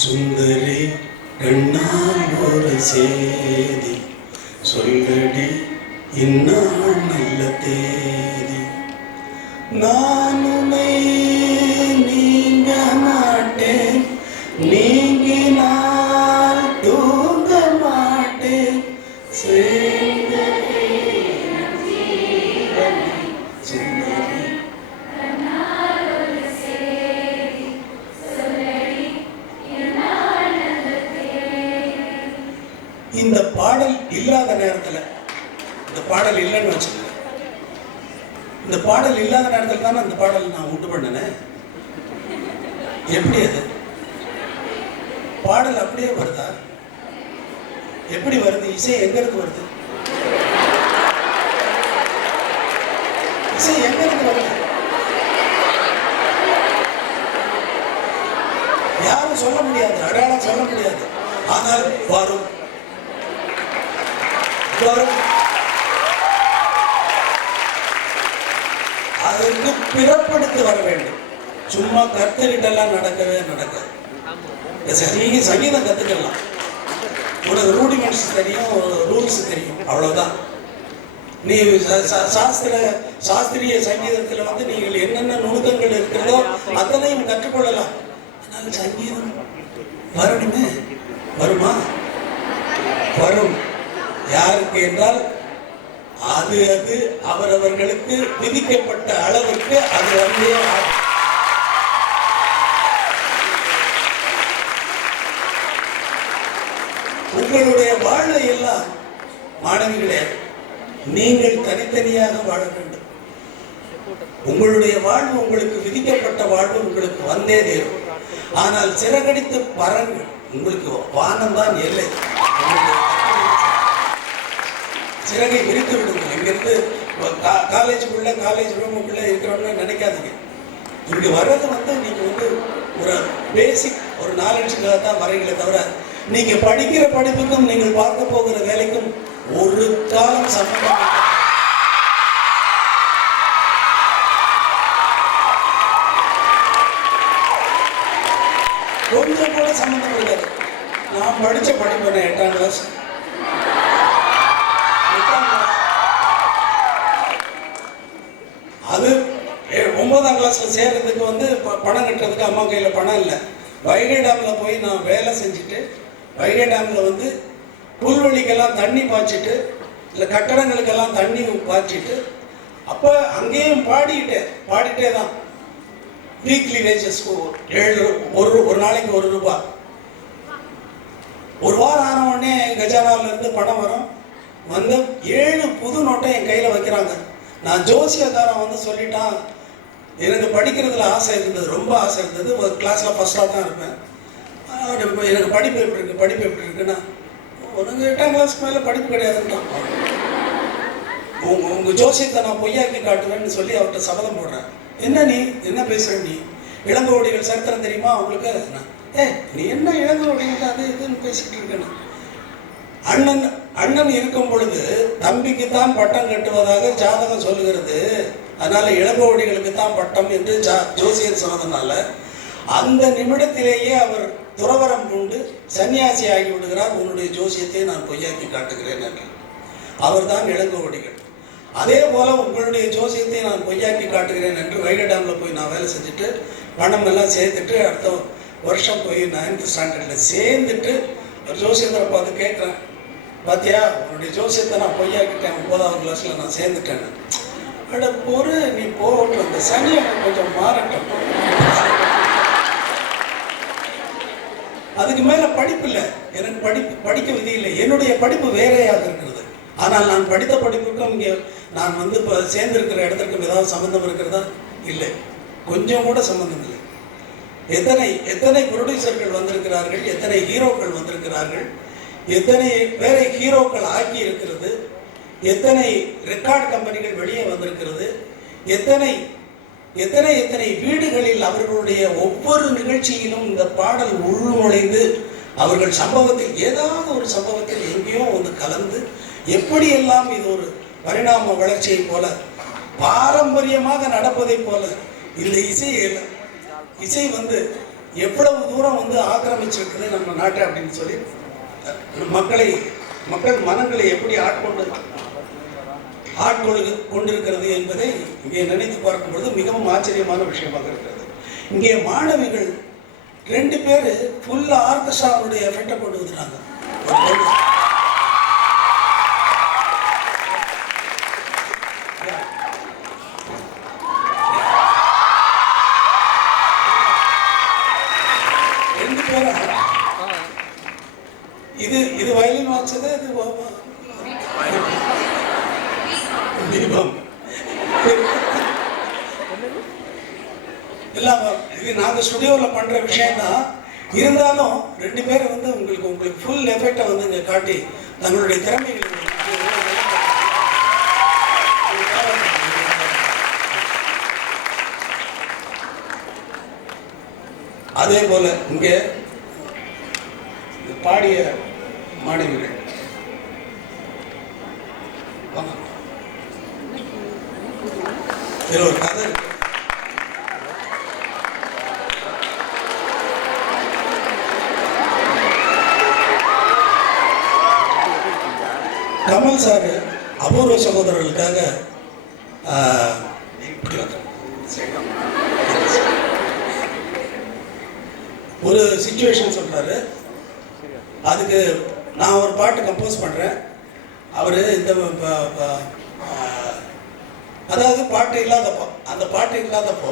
சுந்தரி கண்ணால் ஒரு சேதி சொல்லடி இந்நாள் நல்ல தேதி. நான் உன்னை நீங்க மாட்டேன், நீங்கினால் தூங்க மாட்டேன். இந்த பாடல் இல்லாத நேரத்தில், இந்த பாடல் இல்லைன்னு வச்சுக்கோங்க, இந்த பாடல் இல்லாத நேரத்தில் தானே அந்த பாடல் நான் உண்டு பண்ணினேன். எப்படி அது பாடல் அப்படியே வருதா? எப்படி வருது? இசை எங்க இருந்து வருது? இசை எங்க இருந்து வருது? யாரும் சொல்ல முடியாது, அடையாளம் சொல்ல முடியாது. ஆனால் வரும். அதற்கு பிறப்படுத்தி வர வேண்டும். சும்மா கத்துக்கிட்டெல்லாம் நடக்கவே நடக்காது. சங்கீதம் கத்துக்கலாம், உனக்கு ரூடிமெண்ட்ஸ் தெரியும், ரூல்ஸ் தெரியும், அவ்வளவுதான். நீ சாஸ்திரிய சங்கீதத்தில் வந்து நீங்கள் என்னென்ன நுணுக்கங்கள் இருக்கிறதோ அத்தனையும் கற்றுக்கொள்ளலாம். அதனால சங்கீதம் வரணுமே. வருமா? வரும். யாருக்கு என்றால் அது அவரவர்களுக்கு விதிக்கப்பட்ட அளவுக்கு அது வந்து உங்களுடைய வாழ்வை எல்லாம் மாணவிகளே நீங்கள் தனித்தனியாக வாழ வேண்டும். உங்களுடைய வாழ்வு உங்களுக்கு விதிக்கப்பட்ட வாழ்வு உங்களுக்கு வந்தே தேரும். ஆனால் சிறகடித்து பறங்கள். உங்களுக்கு வானம் தான் எல்லை. சிறகை விரித்து விடுங்கள். இங்கிருந்து காலேஜுக்குள்ள காலேஜ் ரூமுக்குள்ள இருக்கிறோம்னு நினைக்காதீங்க. இங்க வர்றது வந்து நீங்க வந்து ஒரு பேசிக் ஒரு நாலேஜுக்காக தான் வரீங்களே தவிர நீங்க படிக்கிற படிப்புக்கும் நீங்கள் பார்க்க போகிற வேலைக்கும் ஒரு காலம் சம்பந்தம். கொஞ்சம் கூட சம்பந்தம் இருக்காது. நான் படிச்ச படிப்பு 8ஆம் கிளாஸ், அது 9ஆம் கிளாஸ்ல சேர்றதுக்கு வந்து பணம் கட்டுறதுக்கு அம்மா கையில பணம் இல்லை. வைகை டேம்ல போய் நான் வேலை செஞ்சுட்டு வைகை டேம்ல வந்து புல்வெளிக்கெல்லாம் தண்ணி பாய்ச்சிட்டு இல்லை கட்டடங்களுக்கெல்லாம் தண்ணி பாய்ச்சிட்டு அப்போ அங்கேயும் பாடிட்டே தான் வீக்லி வேஜஸ் ஒரு நாளைக்கு ₹1. ஒரு வாரம் ஆன உடனே கஜானால இருந்து பணம் வரும். வந்து 7 புது நோட்டை என் கையில வைக்கிறாங்க. நான் ஜோசியக்காரன் வந்து சொல்லிட்டான், எனக்கு படிக்கிறதுல ஆசை இருந்தது, ரொம்ப ஆசை இருந்தது. ஒரு கிளாஸ்ல ஃபர்ஸ்டாக தான் இருப்பேன். எனக்கு படிப்பு எப்படி இருக்குன்னா, உனக்கு 8ஆம் கிளாஸ்க்கு மேலே படிப்பு கிடையாதுன்ட்டான். உங்க ஜோசியத்தை நான் பொய்யாக்கி காட்டுவேன்னு சொல்லி அவர்கிட்ட சபதம் போடுறேன். என்ன நீ என்ன பேசுற? நீ இளங்கோவடிகள் சரித்திரம் தெரியுமா அவங்களுக்கு? நீ என்ன இளங்கோவடிகள் அது இதுன்னு பேசிட்டு இருக்கேன்னு. அண்ணன் இருக்கும் பொழுது தம்பிக்கு தான் பட்டம் கட்டுவதாக ஜாதகம் சொல்லுகிறது. அதனால இளங்கோவடிகளுக்கு தான் பட்டம் என்று ஜோசியர் சொன்னதுனால அந்த நிமிடத்திலேயே அவர் துறவரம் கொண்டு சன்னியாசி ஆகி விடுகிறார். உன்னுடைய ஜோசியத்தை நான் பொய்யாக்கி காட்டுகிறேன் என்று. அவர் தான் இளங்கோவடிகள். அதே போல உங்களுடைய ஜோசியத்தை நான் பொய்யாக்கி காட்டுகிறேன் என்று வைகை டேம்ல போய் நான் வேலை செஞ்சுட்டு பணம் எல்லாம் சேர்த்துட்டு அடுத்த வருஷம் போய் 9th ஸ்டாண்டர்ட்ல சேர்ந்துட்டு ஒரு ஜோசியத்தை பார்த்து கேட்குறேன், பாத்தியா உன்னுடைய ஜோசியத்தை நான் பொய்யாக்கிட்டேன், 9ஆம் கிளாஸ்ல நான் சேர்ந்துட்டேன். அட பொறு, நீ போகட்டும், அந்த சனியை கொஞ்சம் மாறட்டும். அதுக்கு மேல படிப்பு இல்லை, எனக்கு படிக்க விதி இல்லை. என்னுடைய படிப்பு வேறையாக இருக்கிறது. ஆனால் நான் படித்த படிப்புக்கும் இங்கே நான் வந்து இப்போ சேர்ந்திருக்கிற இடத்துக்கும் ஏதாவது சம்பந்தம் இருக்கிறதா? இல்லை, கொஞ்சம் கூட சம்பந்தம் இல்லை. எத்தனை ப்ரொடியூசர்கள் வந்திருக்கிறார்கள், எத்தனை ஹீரோக்கள் வந்திருக்கிறார்கள், எத்தனை பேரை ஹீரோக்கள் ஆக்கி இருக்கிறது, எத்தனை ரெக்கார்ட் கம்பெனிகள் வெளியே வந்திருக்கிறது, எத்தனை வீடுகளில் அவர்களுடைய ஒவ்வொரு நிகழ்ச்சியிலும் இந்த பாடல் உள்நுழைந்து அவர்கள் சம்பவத்தில் ஏதாவது ஒரு சம்பவத்தில் எங்கேயோ வந்து கலந்து எப்படியெல்லாம் இது ஒரு பரிணாம வளர்ச்சியை போல பாரம்பரியமாக நடப்பதை போல இந்த இசை வந்து எவ்வளவு தூரம் வந்து ஆக்கிரமிச்சிருக்குது நம்ம நாட்டை அப்படின்னு சொல்லி மக்கள் மனங்களை எப்படி கொண்டிருக்கிறது என்பதை இங்கே நினைத்து பார்க்கும்பொழுது மிகவும் ஆச்சரியமான விஷயமாக இருக்கிறது. இங்கே மாணவிகள் 2 பேர் ஃபுல் ஆர்கெஸ்ட்ராவுடைய எஃபெக்டை கொண்டு வந்துட்டாங்க. இது வயலின் வாச்சது, இது நாங்க ஸ்டுடியோல பண்ற விஷயம் தான். இருந்தாலும் 2 பேர் வந்து உங்களுக்கு ஃபுல் எஃபெக்டை வந்து இங்க காட்டி தங்களுடைய திறமைகளை அதே போல இங்கே பாடிய மாணவிகள் ஒரு கதை இருக்கு. கமல் சார் அபூர்வ சகோதரர்களுக்காக ஒரு சிச்சுவேஷன் சொல்றாரு. அதுக்கு நான் ஒரு பாட்டு கம்போஸ் பண்றேன். அவரு இந்த அதாவது பாட்டு இல்லாதப்போ அந்த பாட்டு இல்லாதப்போ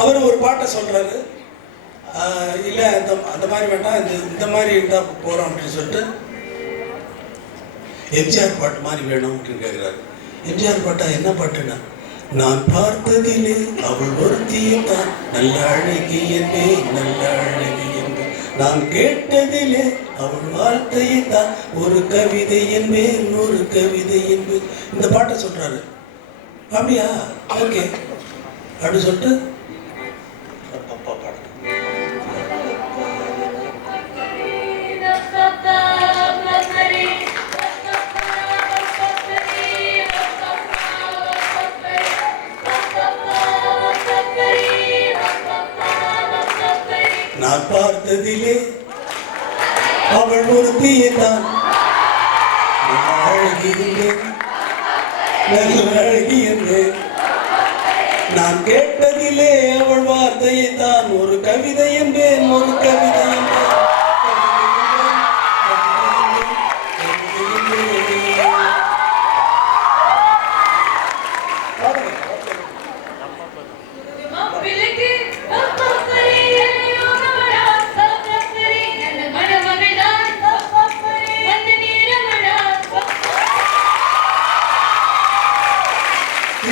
அவர் ஒரு பாட்டை சொல்றாரு. இல்லை அந்த மாதிரி வேண்டாம், இந்த மாதிரி இருந்தால் போறோம் அப்படின்னு சொல்லிட்டு எம்ஜிஆர் பாட்டு மாதிரி வேணும் அப்படின்னு கேட்குறாரு. எம்ஜிஆர் பாட்டா? என்ன பாட்டுன்னா, நான் பார்த்ததிலே அவள் ஒருத்தியை தான் நல்ல அழகி என்பே நல்ல அழகி என்பே, நான் கேட்டதிலே அவள் வார்த்தையை தான் ஒரு கவிதை என்பேன் ஒரு கவிதை என்பேன். இந்த பாட்டை சொல்றாரு. அப்படியா, ஓகே அப்படின்னு சொல்லிட்டு நான் பார்த்ததிலே அவள் ஒருத்தியை தான் அழகி என்பேன், நான் கேட்டதிலே அவள் வார்த்தையை தான் ஒரு கவிதை என்பேன் ஒரு கவிதை என்பேன்.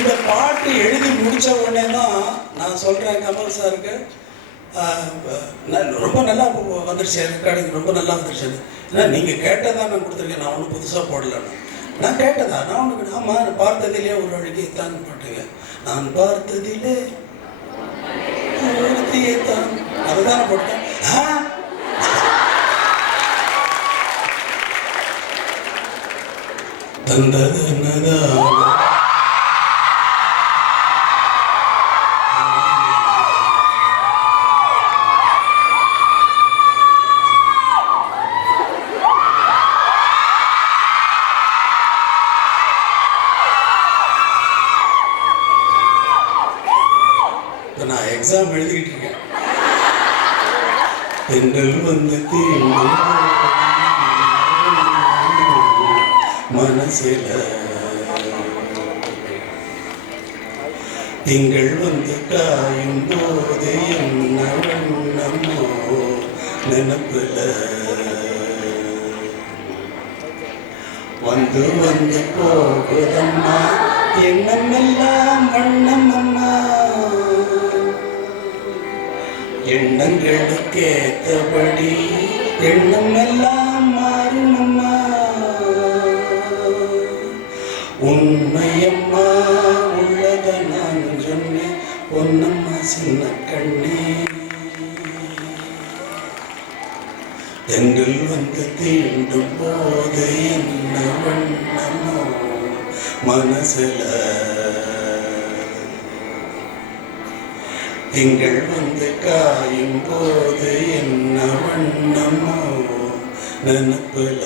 இந்த பாட்டு எழுதி முடிச்ச உடனே தான் நான் சொல்றேன் கமல் சாருக்கு, ரொம்ப நல்லா வந்துருச்சு, ரெக்கார்டிங் ரொம்ப நல்லா வந்துருச்சு. ஏன்னா நீங்க கேட்டதா நான் கொடுத்துருக்கேன், நான் ஒன்றும் புதுசாக போடலன்னு. நான் கேட்டதா, நான் ஒன்று ஆமா பார்த்ததிலே ஒரு அழகியை தான் போட்டீங்க, நான் பார்த்ததிலே ஒருத்தியை தான் அதுதானே போட்டேன். தந்தது நான் எக்ஸாம் எழுதிக்கிட்டு இருக்கேன். தென்றல் வந்து தீண்டும் மனசில, திங்கள் வந்து காயும் போது என்ன வண்ணமோ நினப்புல, வந்து வந்து போகுதம்மா எண்ணமெல்லாம் வண்ணம் அம்மா, எண்ணங்களுக்கேற்றபடி எண்ணம் எல்லாம் மாறும் அம்மா, உண்மையம்மா உள்ளத நான் சொன்னேன் பொன்னம்மா சின்ன கண்ணே, தென்றல் வந்து தீண்டும் போது என்ன வண்ணமோ மனசுல, திங்கள் வந்து காயும் போது என்ன வண்ணமோ நினப்புல